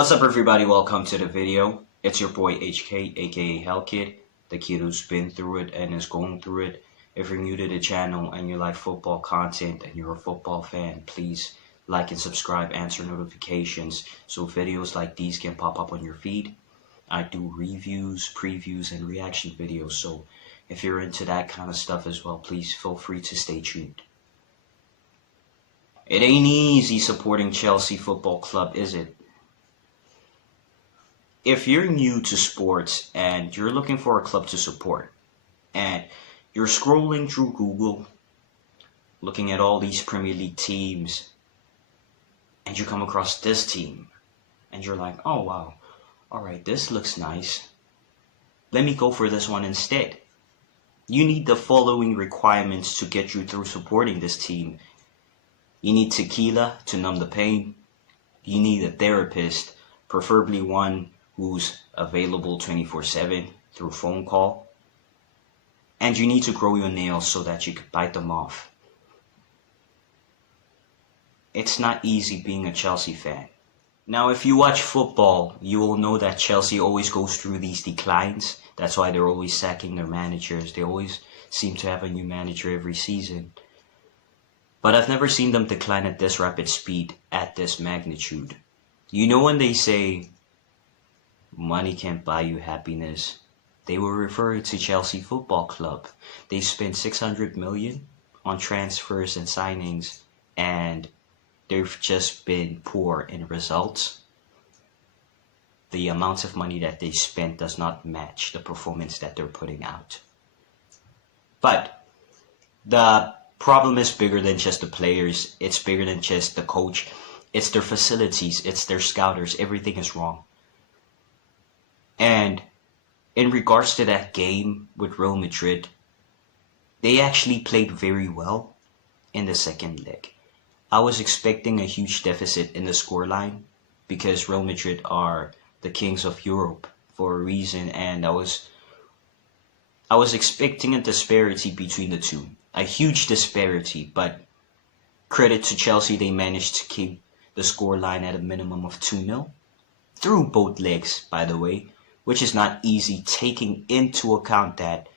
What's up everybody, welcome to the video. It's your boy HK AKA Hellkid, the kid who's been through it and is going through it. If you're new to the channel and you like football content and you're a football fan, please like and subscribe, answer notifications so videos like these can pop up on your feed. I do reviews, previews, and reaction videos, so if you're into that kind of stuff as well, please feel free to stay tuned. It ain't easy supporting Chelsea Football Club, is it? If you're new to sports and you're looking for a club to support and you're scrolling through Google looking at all these Premier League teams and you come across this team and you're like, oh wow, alright, this looks nice. Let me go for this one instead. You need the following requirements to get you through supporting this team. You need tequila to numb the pain. You need a therapist, preferably one who's available 24/7 through phone call. And you need to grow your nails so that you can bite them off. It's not easy being a Chelsea fan. Now, if you watch football, you will know that Chelsea always goes through these declines. That's why they're always sacking their managers. They always seem to have a new manager every season. But I've never seen them decline at this rapid speed, at this magnitude. You know when they say, money can't buy you happiness, they were referring to Chelsea Football Club. They spent $600 million on transfers and signings, and they've just been poor in results. The amount of money that they spent does not match the performance that they're putting out. But the problem is bigger than just the players. It's bigger than just the coach. It's their facilities. It's their scouters. Everything is wrong. And in regards to that game with Real Madrid, they actually played very well in the second leg. I was expecting a huge deficit in the scoreline because Real Madrid are the kings of Europe for a reason, and I was expecting a disparity between the two. A huge disparity, but credit to Chelsea, they managed to keep the scoreline at a minimum of 2-0 through both legs, by the way, which is not easy taking into account that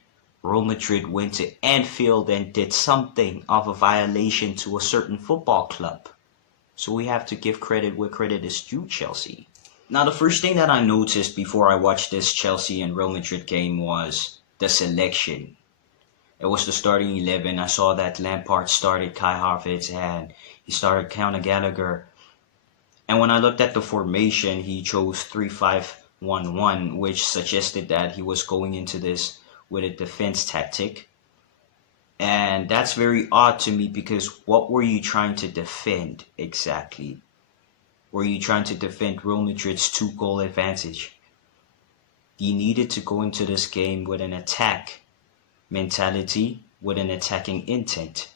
Real Madrid went to Anfield and did something of a violation to a certain football club. So we have to give credit where credit is due, Chelsea. Now, the first thing that I noticed before I watched this Chelsea and Real Madrid game was the selection. It was the starting 11. I saw that Lampard started Kai Havertz and he started Conor Gallagher. And when I looked at the formation, he chose 3-5-1-1, which suggested that he was going into this with a defense tactic. And that's very odd to me because what were you trying to defend exactly? Were you trying to defend Real Madrid's 2-goal advantage? You needed to go into this game with an attack mentality, with an attacking intent.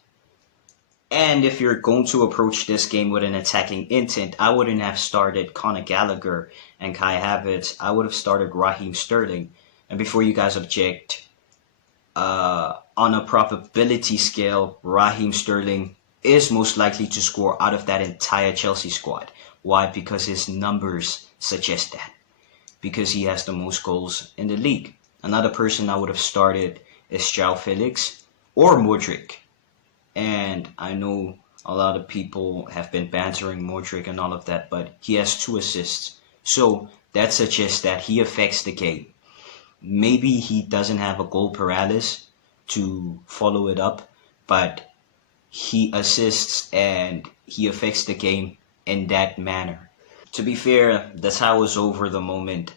And if you're going to approach this game with an attacking intent, I wouldn't have started Conor Gallagher and Kai Havertz. I would have started Raheem Sterling. And before you guys object, on a probability scale, Raheem Sterling is most likely to score out of that entire Chelsea squad. Why? Because his numbers suggest that. Because he has the most goals in the league. Another person I would have started is João Felix or Modric. And I know a lot of people have been bantering Modric and all of that, but he has 2 assists. So that suggests that he affects the game. Maybe he doesn't have a goal paralysis to follow it up, but he assists and he affects the game in that manner. To be fair, that's how it was over the moment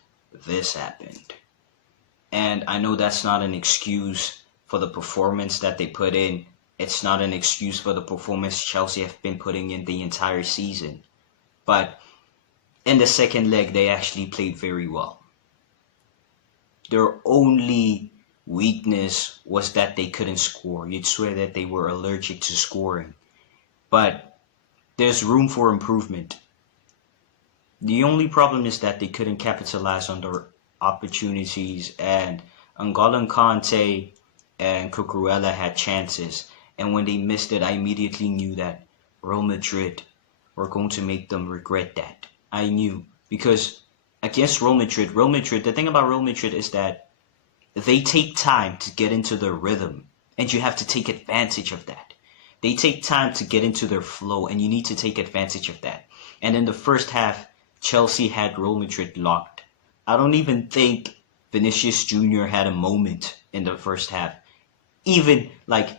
this happened. And I know that's not an excuse for the performance that they put in. It's not an excuse for the performance Chelsea have been putting in the entire season. But in the second leg, they actually played very well. Their only weakness was that they couldn't score. You'd swear that they were allergic to scoring. But there's room for improvement. The only problem is that they couldn't capitalize on their opportunities, and N'Golo Kante and Cucurella had chances, and when they missed it, I immediately knew that Real Madrid were going to make them regret that. I knew because against Real Madrid, the thing about Real Madrid is that they take time to get into their rhythm, and you have to take advantage of that. They take time to get into their flow, and you need to take advantage of that. And in the first half, Chelsea had Real Madrid locked. I don't even think Vinicius Jr. had a moment in the first half. Even like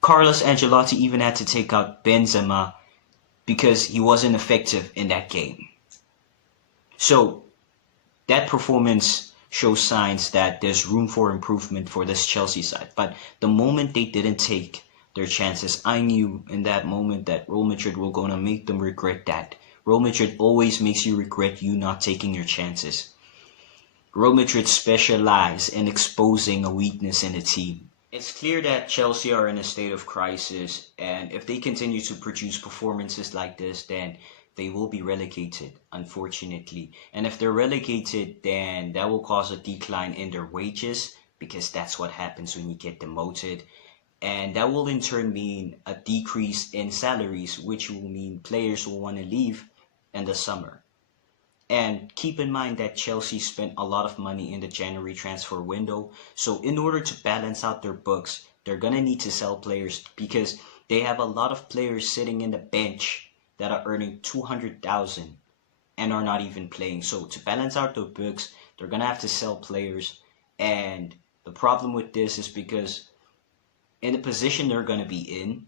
Carlos Ancelotti even had to take out Benzema because he wasn't effective in that game. So that performance shows signs that there's room for improvement for this Chelsea side. But the moment they didn't take their chances, I knew in that moment that Real Madrid were going to make them regret that. Real Madrid always makes you regret you not taking your chances. Real Madrid specialize in exposing a weakness in a team. It's clear that Chelsea are in a state of crisis, and if they continue to produce performances like this, then they will be relegated, unfortunately. And if they're relegated, then that will cause a decline in their wages, because that's what happens when you get demoted. And that will in turn mean a decrease in salaries, which will mean players will want to leave in the summer. And keep in mind that Chelsea spent a lot of money in the January transfer window. So in order to balance out their books, they're going to need to sell players, because they have a lot of players sitting in the bench that are earning 200,000 and are not even playing. So to balance out their books, they're going to have to sell players. And the problem with this is because in the position they're going to be in,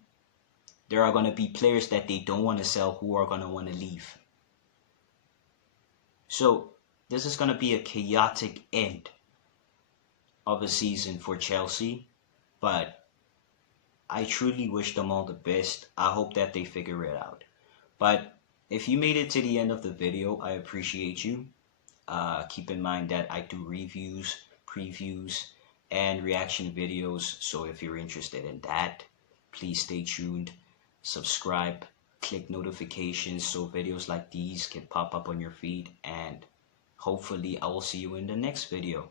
there are going to be players that they don't want to sell who are going to want to leave. So this is going to be a chaotic end of a season for Chelsea, but I truly wish them all the best. I hope that they figure it out. But if you made it to the end of the video, I appreciate you. Keep in mind that I do reviews, previews, and reaction videos. So if you're interested in that, please stay tuned, subscribe, click notifications so videos like these can pop up on your feed, and hopefully I will see you in the next video.